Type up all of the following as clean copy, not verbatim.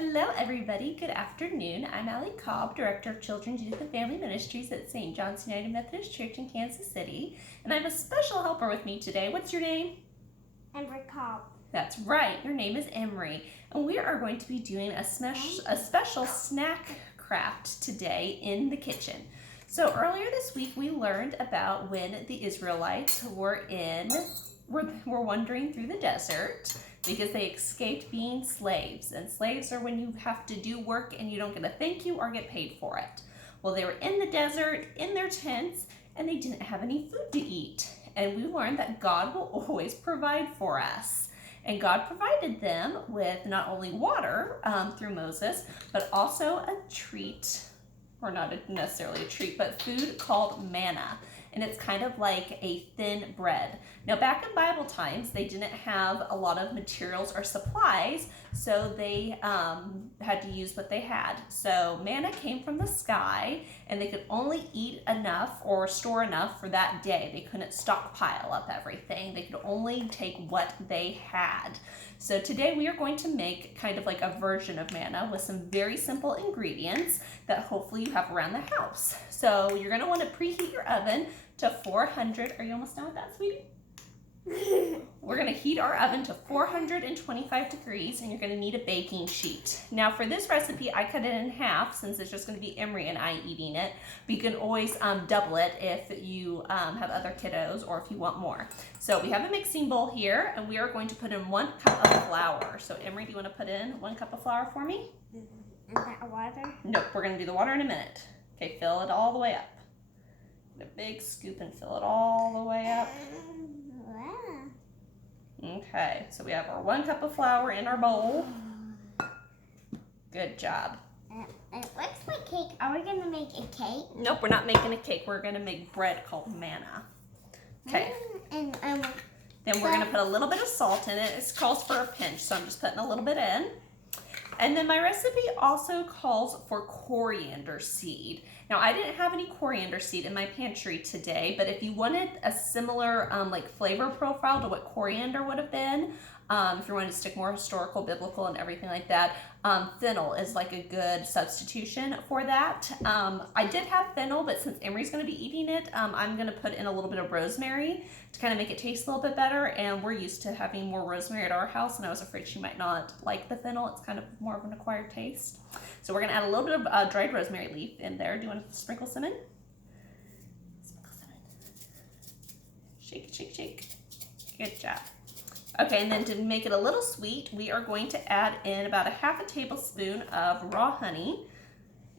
Hello everybody, good afternoon. I'm Allie Cobb, Director of Children's Youth and Family Ministries at St. John's United Methodist Church in Kansas City. And I have a special helper with me today. What's your name? Emery Cobb. That's right, your name is Emery. And we are going to be doing a special snack craft today in the kitchen. So earlier this week we learned about when the Israelites were wandering through the desert because they escaped being slaves. And slaves are when you have to do work and you don't get a thank you or get paid for it. Well, they were in the desert, in their tents, and they didn't have any food to eat. And we learned that God will always provide for us. And God provided them with not only water through Moses, but also a treat, or not necessarily a treat, but food called manna. And it's kind of like a thin bread. Now, back in Bible times, they didn't have a lot of materials or supplies, so they had to use what they had. So manna came from the sky, and they could only eat enough or store enough for that day. They couldn't stockpile up everything. They could only take what they had. So today we are going to make kind of like a version of manna with some very simple ingredients that hopefully you have around the house. So you're going to want to preheat your oven to 400. Are you almost done with that, sweetie? We're going to heat our oven to 425 degrees, and you're going to need a baking sheet. Now for this recipe, I cut it in half since it's just going to be Emery and I eating it. But you can always double it if you have other kiddos or if you want more. So we have a mixing bowl here, and we are going to put in 1 cup of flour. So Emery, do you want to put in 1 cup of flour for me? Is that water? Nope, we're going to do the water in a minute. Okay, fill it all the way up. Get a big scoop and fill it all the way up. Okay, so we have our 1 cup of flour in our bowl. Good job. It looks like cake. Are we going to make a cake? Nope, we're not making a cake. We're going to make bread called manna. Okay. And Then we're going to put a little bit of salt in it. It calls for a pinch, so I'm just putting a little bit in. And then my recipe also calls for coriander seed. Now, I didn't have any coriander seed in my pantry today, but if you wanted a similar like flavor profile to what coriander would have been, if you wanted to stick more historical, biblical, and everything like that, fennel is like a good substitution for that. I did have fennel, but since Emery's going to be eating it, I'm going to put in a little bit of rosemary to kind of make it taste a little bit better. And we're used to having more rosemary at our house, and I was afraid she might not like the fennel. It's kind of more of an acquired taste. So we're going to add a little bit of dried rosemary leaf in there. Do you want to sprinkle some in? Sprinkle some in. Shake it, shake, shake. Good job. Okay, and then to make it a little sweet, we are going to add in about a half a tablespoon of raw honey.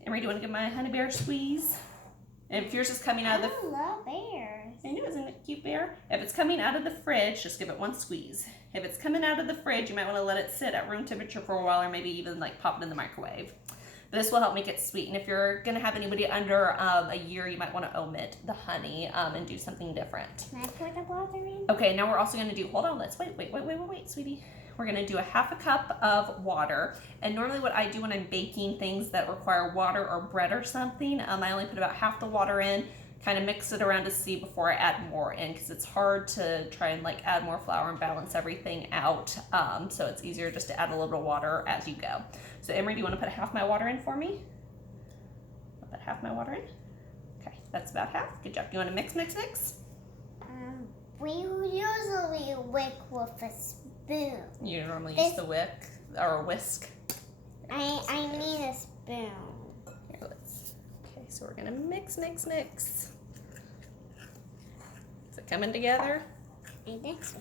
Emery, do you want to give my honey bear a squeeze? And if yours is coming out of the... I love bears. I know, isn't it a cute bear? If it's coming out of the fridge, just give it 1 squeeze. If it's coming out of the fridge, you might want to let it sit at room temperature for a while, or maybe even like pop it in the microwave. But this will help make it sweet. And if you're going to have anybody under a year, you might want to omit the honey and do something different. Can I pour the water in? Okay, now we're also going to do, hold on, let's wait, sweetie. We're going to do a half a cup of water. And normally what I do when I'm baking things that require water or bread or something, I only put about half the water in, kind of mix it around to see before I add more in, because it's hard to try and like add more flour and balance everything out. So it's easier just to add a little bit of water as you go. So Emery, do you want to put half my water in for me? I'll put half my water in. Okay, that's about half. Good job. Do you want to mix, mix, mix? We usually whisk with a spoon. You normally use the wick or a whisk. I need a spoon. Here, okay, so we're gonna mix, mix, mix. Is it coming together? I think so.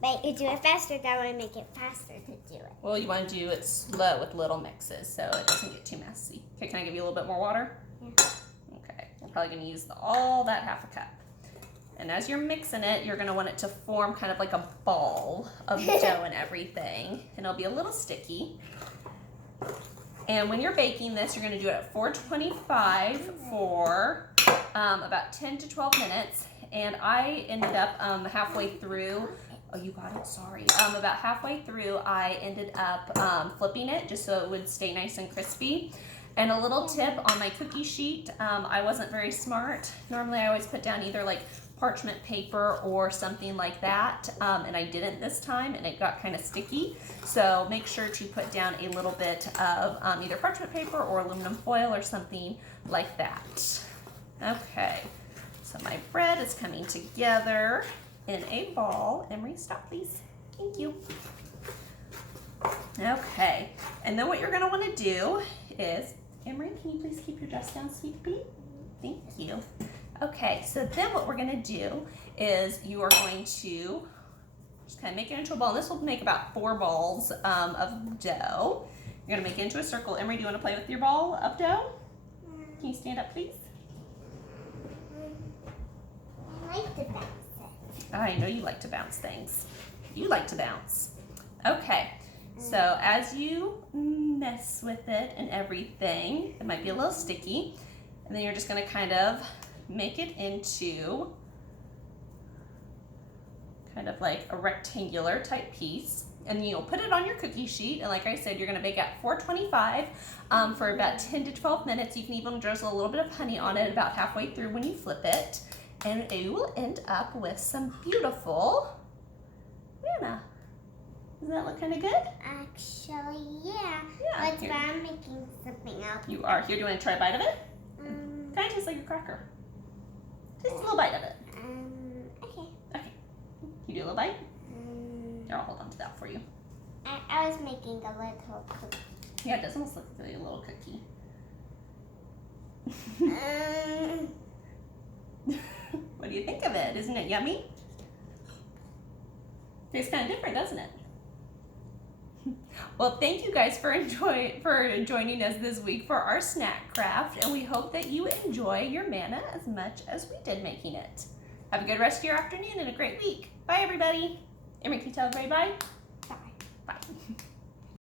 But you do it faster, that would make it faster to do it. Well, you want to do it slow with little mixes so it doesn't get too messy. Okay, can I give you a little bit more water? Yeah. Okay, we're probably gonna use all that half a cup. And as you're mixing it, you're gonna want it to form kind of like a ball of dough and everything. And it'll be a little sticky. And when you're baking this, you're gonna do it at 425 for about 10 to 12 minutes. And I ended up halfway through, oh, you got it, sorry. About halfway through, I ended up flipping it just so it would stay nice and crispy. And a little tip on my cookie sheet, I wasn't very smart. Normally I always put down either like parchment paper or something like that, and I didn't this time, and it got kind of sticky. So make sure to put down a little bit of either parchment paper or aluminum foil or something like that. Okay, so my bread is coming together in a ball. Emery, stop please. Thank you. Okay, and then what you're gonna wanna do is, Emery, can you please keep your dress down, sweet pea? Thank you. Okay, so then what we're gonna do is you are going to just kind of make it into a ball. And this will make about 4 balls of dough. You're gonna make it into a circle. Emery, do you wanna play with your ball of dough? Can you stand up, please? I like to bounce it. I know you like to bounce things. You like to bounce. Okay, so as you mess with it and everything, it might be a little sticky. And then you're just gonna kind of make it into kind of like a rectangular type piece. And you'll put it on your cookie sheet. And like I said, you're gonna bake at 425 for about 10 to 12 minutes. You can even drizzle a little bit of honey on it about halfway through when you flip it. And you will end up with some beautiful manna. Doesn't that look kind of good? Actually, yeah. Yeah. But I'm making something else. You are. Here, do you want to try a bite of it? Kind of tastes like a cracker. Just a little bite of it. Okay. Okay. You do a little bite? Here, I'll hold on to that for you. I was making a little cookie. Yeah, it does almost look like a little cookie. What do you think of it? Isn't it yummy? Tastes kind of different, doesn't it? Well, thank you guys for joining us this week for our snack craft, and we hope that you enjoy your manna as much as we did making it. Have a good rest of your afternoon and a great week. Bye, everybody. Emery, can you tell everybody bye? Bye. Bye.